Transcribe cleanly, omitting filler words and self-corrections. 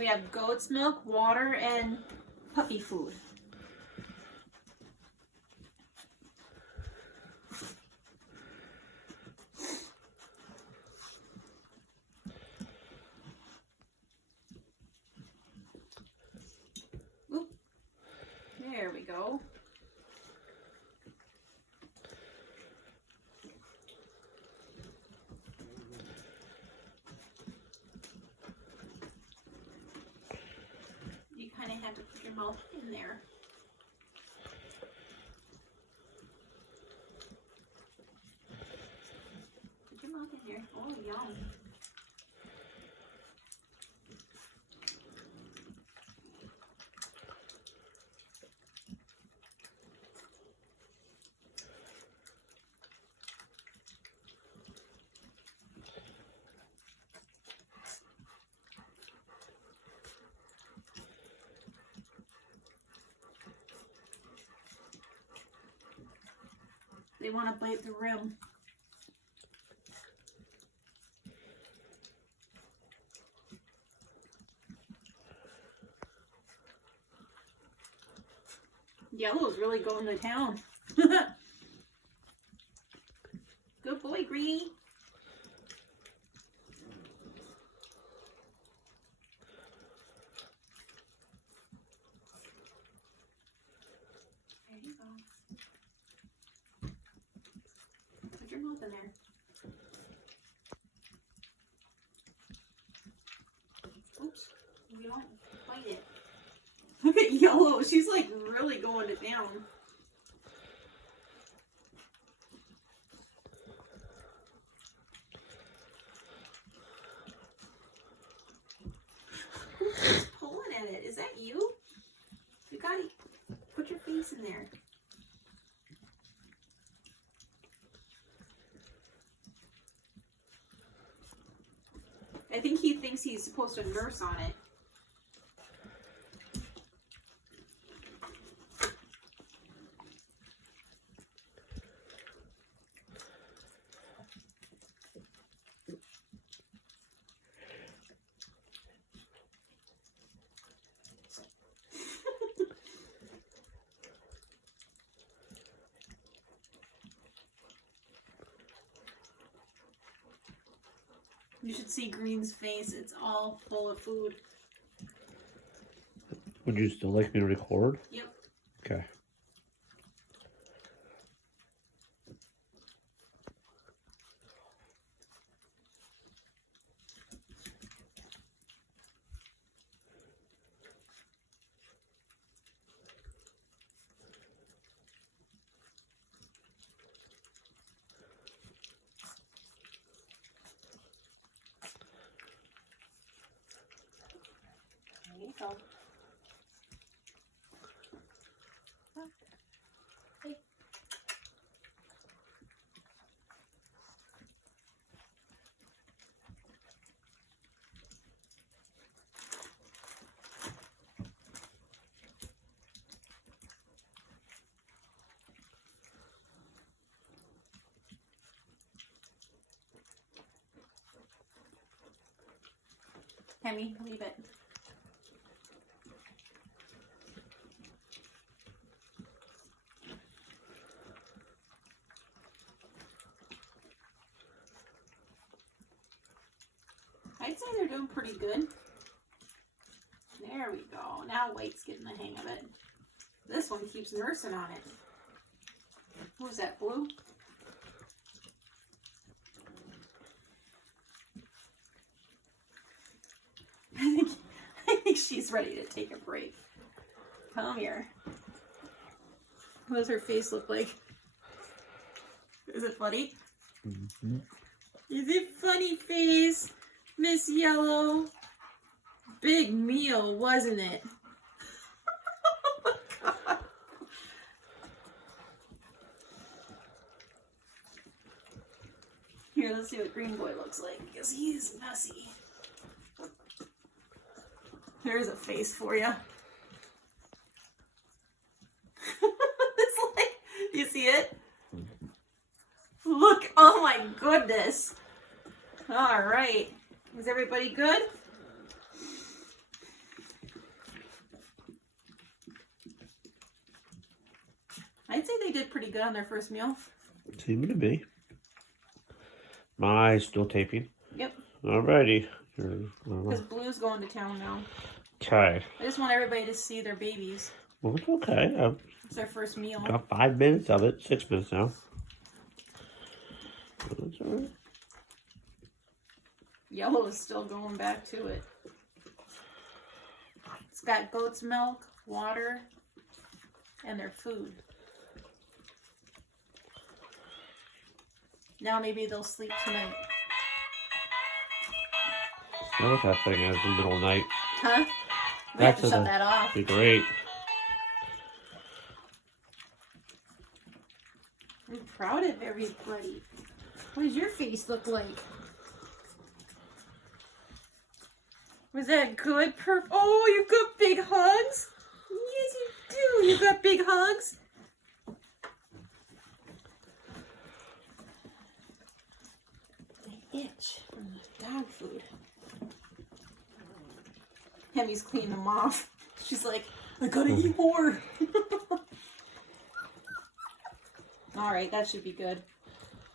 We have goat's milk, water, and puppy food. Oop. There we go. Kind of have to put your mouth in there. Put your mouth in here. Oh, yum. They want to bite the rim. Yellow's really going to town. Good boy, Greenie. There you go. Put your mouth in there. Oops, you don't bite it. Look at Yellow, she's like really going to town. Who's pulling at it? Is that you? You gotta put your face in there. I think he thinks he's supposed to nurse on it. You should see Green's face. It's all full of food. Would you still like me to record? Yep. Okay. There you go. Hey. Hemi, leave it. I'd say they're doing pretty good. There we go. Now White's getting the hang of it. This one keeps nursing on it. What was that, Blue? I think she's ready to take a break. Come here. What does her face look like? Is it funny? Mm-hmm. Is it funny face, Miss Yellow? Big meal, wasn't it? Oh my God. Here, let's see what Green Boy looks like, because he's messy. There's a face for you. It's like, do you see it? Look, oh my goodness. All right. Is everybody good? did pretty good on their first meal. Seemed to be. My eyes still taping. Yep. Alrighty. Because Blue's going to town now. Okay. I just want everybody to see their babies. Well, it's okay. It's their first meal. Got 5 minutes of it. 6 minutes now. That's alright. Yellow is still going back to it. It's got goat's milk, water, and their food. Now maybe they'll sleep tonight. Now what's happening in the middle of the night? Huh? We have to shut that off. Be great. I'm proud of everybody. What does your face look like? Was that good? Oh, you've got big hugs? Yes, you do. You've got big hugs. They itch from the dog food. Hemi's cleaning them off. She's like, I gotta eat more. All right, that should be good.